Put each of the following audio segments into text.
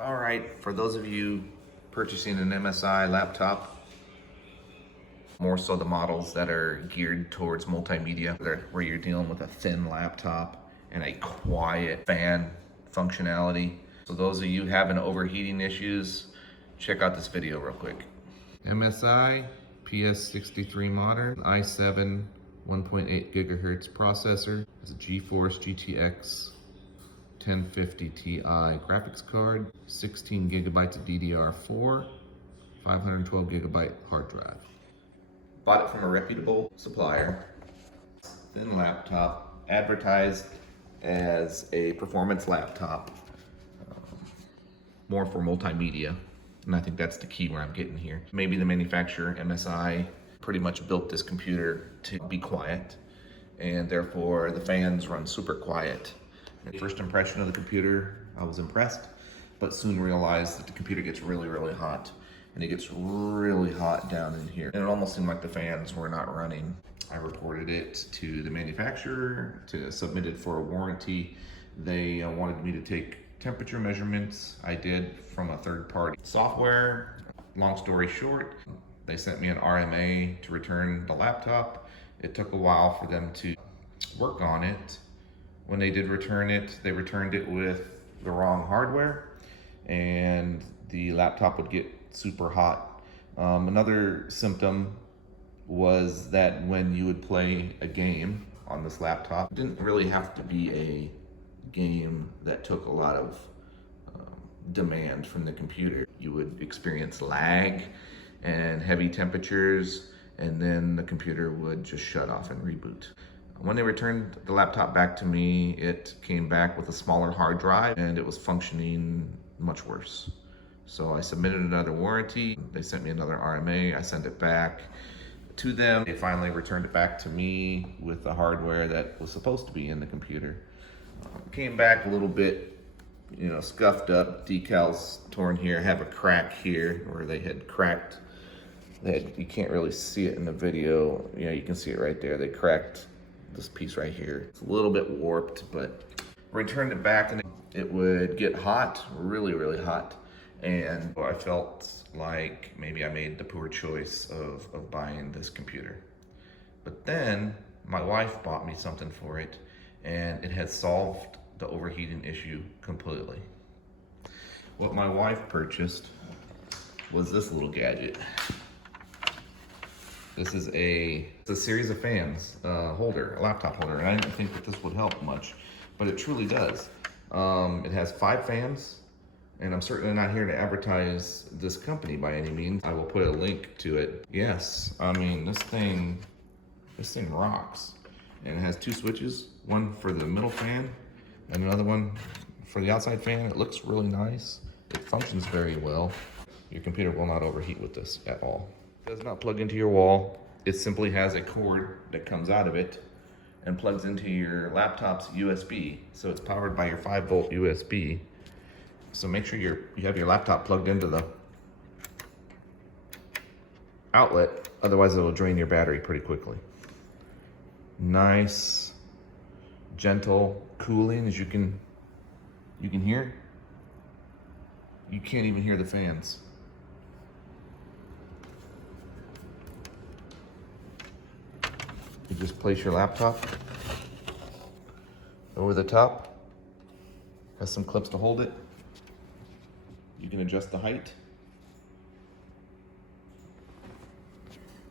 All right, for those of you purchasing an MSI laptop, more so the models that are geared towards multimedia, where you're dealing with a thin laptop and a quiet fan functionality. So those of you having overheating issues, check out this video real quick. MSI PS63 Modern i7 1.8 gigahertz processor. It's a GeForce GTX 1050 Ti graphics card, 16 gigabytes of DDR4, 512 gigabyte hard drive. Bought it from a reputable supplier. Thin laptop, advertised as a performance laptop, more for multimedia. And I think that's the key where I'm getting here. Maybe the manufacturer, MSI, pretty much built this computer to be quiet, and therefore the fans run super quiet. First impression of the computer, I was impressed, but soon realized that the computer gets really, really hot. And it gets really hot down in here. And it almost seemed like the fans were not running. I reported it to the manufacturer, to submit it for a warranty. They wanted me to take temperature measurements. I did from a third-party software. Long story short, they sent me an RMA to return the laptop. It took a while for them to work on it. When they did return it, they returned it with the wrong hardware, and the laptop would get super hot. Another symptom was that when you would play a game on this laptop, it didn't really have to be a game that took a lot of demand from the computer. You would experience lag and heavy temperatures, and then the computer would just shut off and reboot. When they returned the laptop back to me, it came back with a smaller hard drive and it was functioning much worse. So I submitted another warranty. They sent me another RMA. I sent it back to them. They finally returned it back to me with the hardware that was supposed to be in the computer. Came back a little bit, scuffed up, decals torn here. I have a crack here where they had cracked. You can't really see it in the video. You can see it right there. They cracked this piece right here. It's a little bit warped, but returned it back and it would get hot, really, really hot. And I felt like maybe I made the poor choice of buying this computer. But then my wife bought me something for it, and it has solved the overheating issue completely. What my wife purchased was this little gadget. This is a series of fans, holder, a laptop holder, and I didn't think that this would help much, but it truly does. It has 5 fans, and I'm certainly not here to advertise this company by any means. I will put a link to it. Yes, I mean, this thing rocks. And it has 2 switches, one for the middle fan and another one for the outside fan. It looks really nice. It functions very well. Your computer will not overheat with this at all. It does not plug into your wall. It simply has a cord that comes out of it and plugs into your laptop's USB. So it's powered by your 5-volt USB. So make sure you have your laptop plugged into the outlet, otherwise it will drain your battery pretty quickly. Nice, gentle cooling, as you can hear. You can't even hear the fans. You just place your laptop over the top. Has some clips to hold it. You can adjust the height.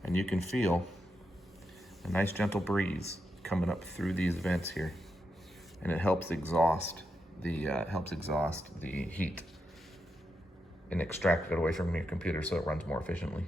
And you can feel a nice gentle breeze coming up through these vents here. And it helps exhaust the heat and extract it away from your computer so it runs more efficiently.